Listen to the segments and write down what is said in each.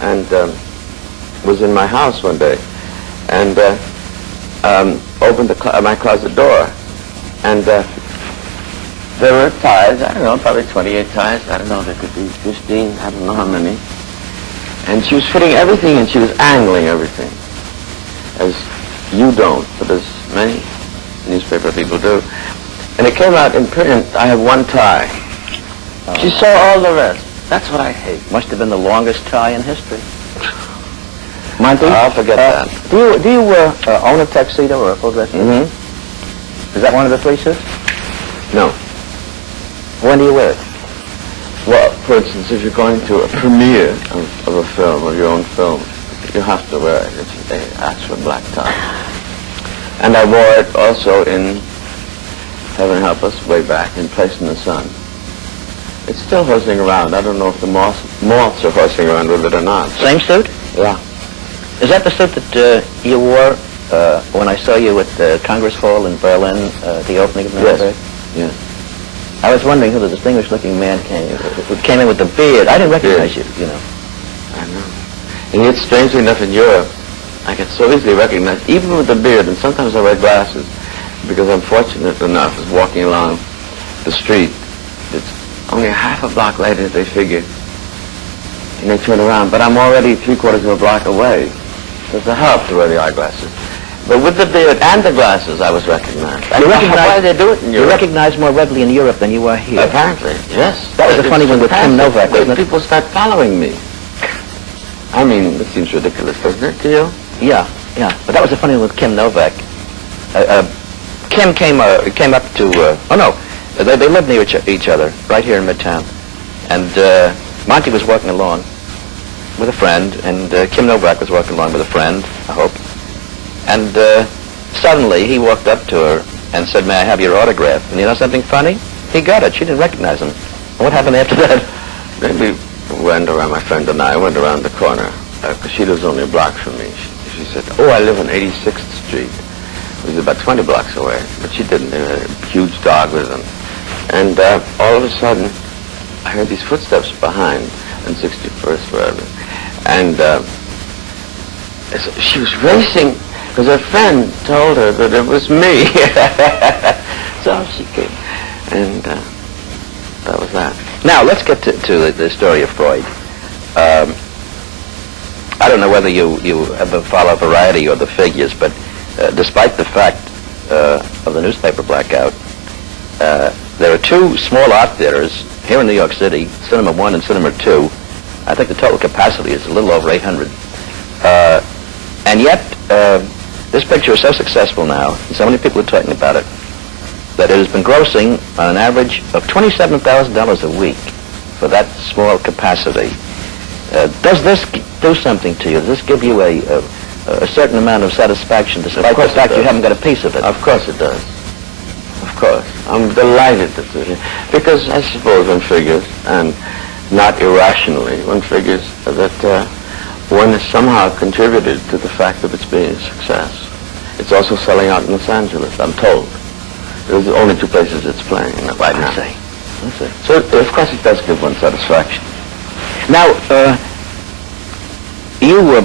and was in my house one day, and opened my closet door, and there were ties, I don't know, probably 28 ties, I don't know, there could be 15, I don't know how many, and she was fitting everything, and she was angling everything, as you don't, but as many newspaper people do. And it came out in print, I have one tie. She saw all the rest. That's what I hate. Must have been the longest tie in history. Monty? I'll forget that. Do you own a tuxedo or a full dress? Mm-hmm. Is that one of the 3 suits? No. When do you wear it? Well, for instance, if you're going to a premiere of a film, of your own film, you have to wear it. It's an actual black tie. And I wore it also in, heaven help us, way back, in Place in the Sun. It's still horsing around. I don't know if the moths are horsing around with it or not. Same suit? Yeah. Is that the suit that you wore when I saw you at the Congress Hall in Berlin, the opening of the Yes. Yes. I was wondering who the distinguished-looking man who came in with the beard. I didn't recognize you, you know. I know. And yet, strangely enough, in Europe, I get so easily recognized, even with the beard, and sometimes I wear glasses, because I'm fortunate enough as walking along the street, it's only a half a block later they figure, and they turn around, but I'm already 3/4 of a block away. So it's a help to wear the eyeglasses. But with the beard and the glasses, I was recognized. Why did they do it in Europe? You're recognized more readily in Europe than you are here. Apparently, yes. That was the funny one with Kim Novak, wasn't it? People start following me. I mean, it seems ridiculous, doesn't it, to you? Yeah. But that was the funny one with Kim Novak. Kim came up to, they lived near each other, right here in Midtown. And Monty was walking along with a friend, and Kim Novak was walking along with a friend, I hope. And suddenly he walked up to her and said, "May I have your autograph?" And you know something funny? He got it. She didn't recognize him. What happened after that? Then we went around, my friend and I went around the corner, because she lives only a block from me. She said, "Oh, I live on 86th Street." It was about 20 blocks away, but she didn't. There was a huge dog with them. And all of a sudden, I heard these footsteps behind on 61st, wherever. And so she was racing, because her friend told her that it was me. So she came, and that was that. Now, let's get to the story of Freud. I don't know whether you ever follow Variety or the figures, but despite the fact of the newspaper blackout, there are 2 small art theaters here in New York City, Cinema 1 and Cinema 2. I think the total capacity is a little over 800. And yet, this picture is so successful now, and so many people are talking about it, that it has been grossing on an average of $27,000 a week for that small capacity. Does this do something to you? Does this give you a certain amount of satisfaction, despite the fact you haven't got a piece of it? Of course it does. Of course. I'm delighted that it is. Because I suppose one figures, and not irrationally, one figures that one has somehow contributed to the fact of its being a success. It's also selling out in Los Angeles, I'm told. There's only 2 places it's playing right now. I see. So, of course, it does give one satisfaction. Now, you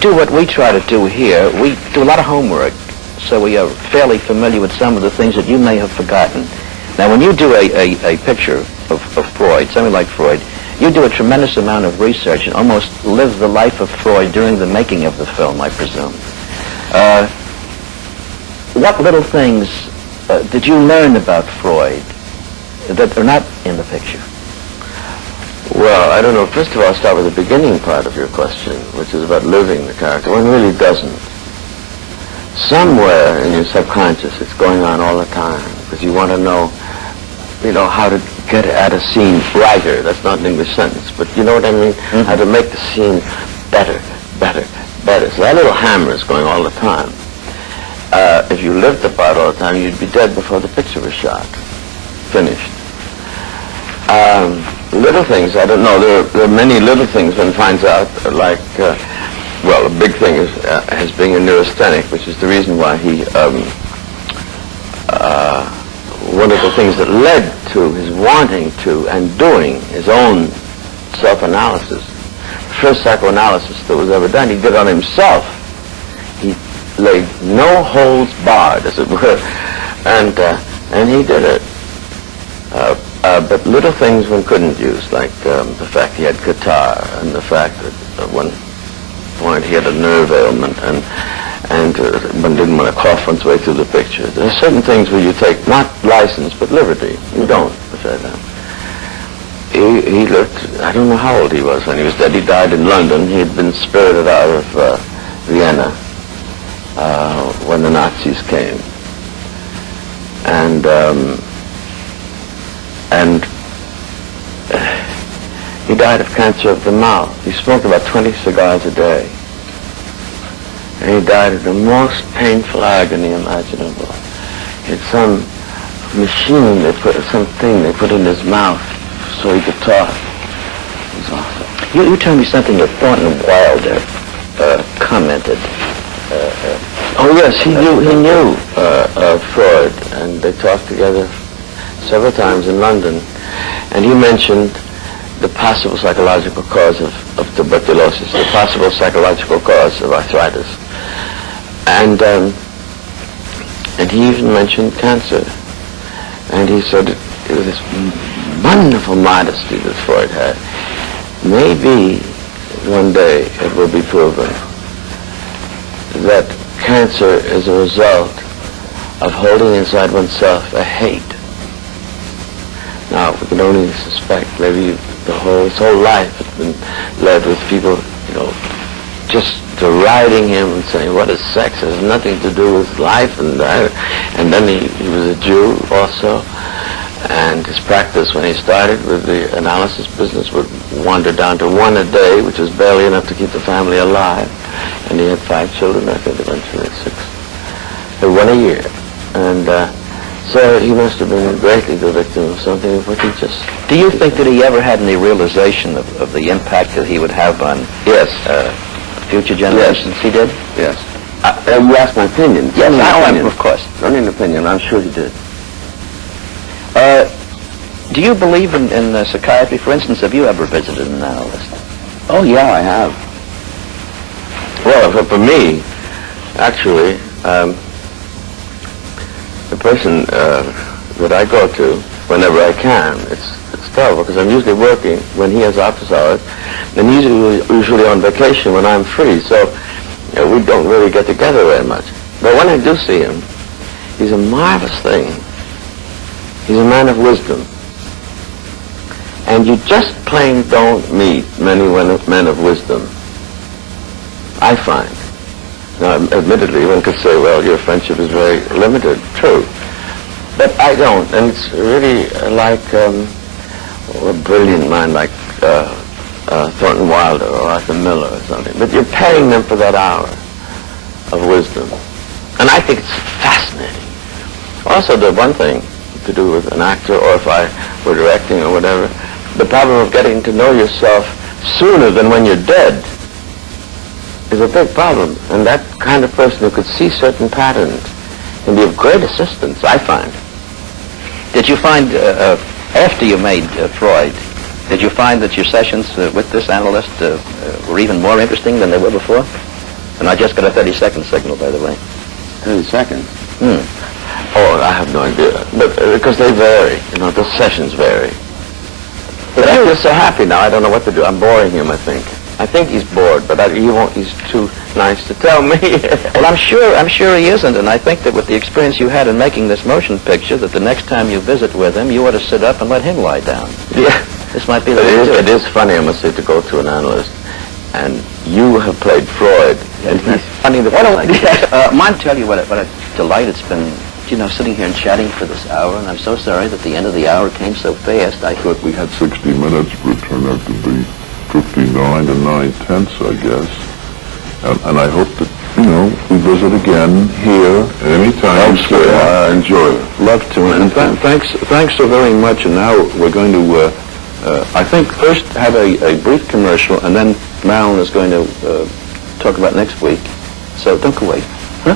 do what we try to do here. We do a lot of homework, so we are fairly familiar with some of the things that you may have forgotten. Now, when you do a picture of Freud, something like Freud, you do a tremendous amount of research and almost live the life of Freud during the making of the film, I presume. What little things did you learn about Freud that are not in the picture? Well, I don't know. First of all, I'll start with the beginning part of your question, which is about living the character. One really doesn't. Somewhere in your subconscious, it's going on all the time, because you want to know, how to get at a scene brighter. That's not an English sentence, but you know what I mean? Mm-hmm. How to make the scene better. So that little hammer is going all the time. If you lived the part all the time, you'd be dead before the picture was shot. Finished. Little things, I don't know. There are many little things one finds out, like, a big thing is has being a neurasthenic, which is the reason why he, one of the things that led to his wanting to and doing his own self-analysis. first psychoanalysis that was ever done. He did it on himself. He laid no holds barred, as it were, and he did it. But little things one couldn't use, like the fact he had catarrh, and the fact that at one point he had a nerve ailment, and one didn't want to cough one's way through the picture. There are certain things where you take not license but liberty. You don't say that. He looked, I don't know how old he was when he was dead. He died in London. He had been spirited out of Vienna when the Nazis came. And he died of cancer of the mouth. He smoked about 20 cigars a day. And he died of the most painful agony imaginable. He had some machine, something they put in his mouth so he could talk. It was awful. You told me something that Thornton Wilder commented. Oh yes, he knew Freud, and they talked together several times in London, and he mentioned the possible psychological cause of tuberculosis, the possible psychological cause of arthritis, and he even mentioned cancer, and he said it was this wonderful modesty that Freud had. Maybe one day it will be proven that cancer is a result of holding inside oneself a hate. Now, we can only suspect. Maybe his whole life has been led with people, just deriding him and saying, what is sex? It has nothing to do with life. And then he was a Jew also. And his practice when he started with the analysis business would wander down to one a day, which was barely enough to keep the family alive. And he had 5 children, I think eventually 6. One a year. And so he must have been greatly the victim of something of what he just... Do you think that he ever had any realization of the impact that he would have on future generations? Yes. He did? Yes. You asked my opinion. Yes, of course. Only an opinion. I'm sure he did. Do you believe in psychiatry? For instance, have you ever visited an analyst? Oh, yeah, I have. Well, for me, actually, the person that I go to whenever I can, it's terrible because I'm usually working when he has office hours, and he's usually on vacation when I'm free, so we don't really get together very much. But when I do see him, he's a marvelous thing. He's a man of wisdom. And you just plain don't meet many men of wisdom, I find. Now, admittedly, one could say, well, your friendship is very limited. True. But I don't. And it's really like a brilliant mind like Thornton Wilder or Arthur Miller or something. But you're paying them for that hour of wisdom. And I think it's fascinating. Also, the one thing to do with an actor, or if I were directing or whatever, the problem of getting to know yourself sooner than when you're dead is a big problem. And that kind of person who could see certain patterns can be of great assistance, I find. Did you find, after you made Freud, did you find that your sessions with this analyst were even more interesting than they were before? And I just got a 30-second signal, by the way. 30 seconds? Oh, I have no idea. But because they vary, the sessions vary. But I feel so happy now, I don't know what to do. I'm boring him, I think. I think he's bored, but he's too nice to tell me. Well, I'm sure he isn't, and I think that with the experience you had in making this motion picture, that the next time you visit with him, you ought to sit up and let him lie down. Yeah. This might be the way to do it. It is funny, I must say, to go to an analyst, and you have played Freud, and he's funny that Mind tell you what a delight it's been, sitting here and chatting for this hour, and I'm so sorry that the end of the hour came so fast. I thought we had 60 minutes, but it turned out to be 59 and 9/10, I guess. And I hope that, we visit again here anytime. I enjoy it. Love to. And thanks so very much. And now we're going to, I think, first have a brief commercial, and then Marilyn is going to talk about next week. So don't go away. Huh?